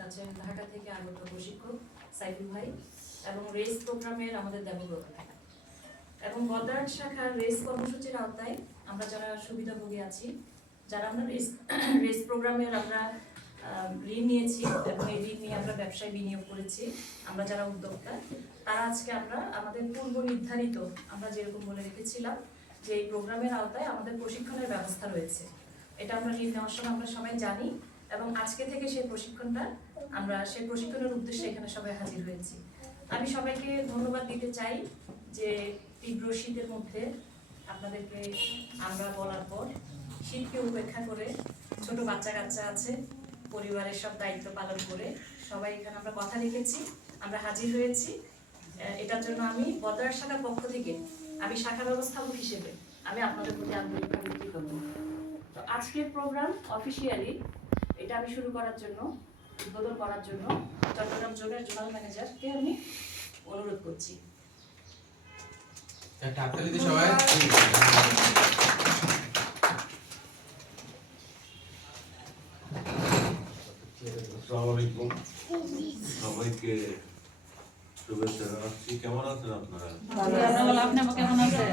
সাথে আছেন ঢাকা থেকে আগত প্রশিক্ষক সাইফুল ভাই এবং রেস প্রোগ্রামের আমাদের দেবব্রত ভাই এবং বদ্রাট শাখার রেস কর্মসূচির আওতায় আমরা যারা সুবিধাভোগী আছি, যারা আমরা রেস প্রোগ্রামের আমরা ঋণ নিয়েছি এবং এই ঋণ নিয়ে আমরা ব্যবসায় বিনিয়োগ করেছি, আমরা যারা উদ্যোক্তা তারা আজকে আমরা আমাদের পূর্ব নির্ধারিত আমরা যেরকম বলে রেখেছিলাম যে এই প্রোগ্রামের আওতায় আমাদের প্রশিক্ষণের ব্যবস্থা রয়েছে, এটা আমরা ঋণ নেওয়ার সময় আমরা সবাই জানি এবং আজকে থেকে সেই প্রশিক্ষণের উদ্দেশ্যে এখানে সবাই হাজির হয়েছি। আমি সবাইকে ধন্যবাদ দিতে চাই যে তীব্র শীতের মধ্যে আপনাদেরকে আমরা বলার পর শীতকে উপেক্ষা করে ছোট বাচ্চা কাচ্চা আছে, পরিবারের সব দায়িত্ব পালন করে সবাই এখানে আমরা কথা রেখেছি, আমরা হাজির হয়েছি। এটার জন্য আমি বদ্রাট শাখার পক্ষ থেকে আমি শাখা ব্যবস্থাপক হিসেবে আমি আপনাদের প্রতি আন্তরিকভাবে কৃতজ্ঞ। তো আজকের প্রোগ্রাম অফিসিয়ালি এটা আমি শুরু করার জন্য, উদ্বোধন করার জন্য চট্টগ্রাম জোনের জোনাল ম্যানেজারকে আমি অনুরোধ করছি। সবাইকে শুভেচ্ছা জানাচ্ছি। কেমন আছেন আপনারা? ভালো, আপনি কেমন আছেন?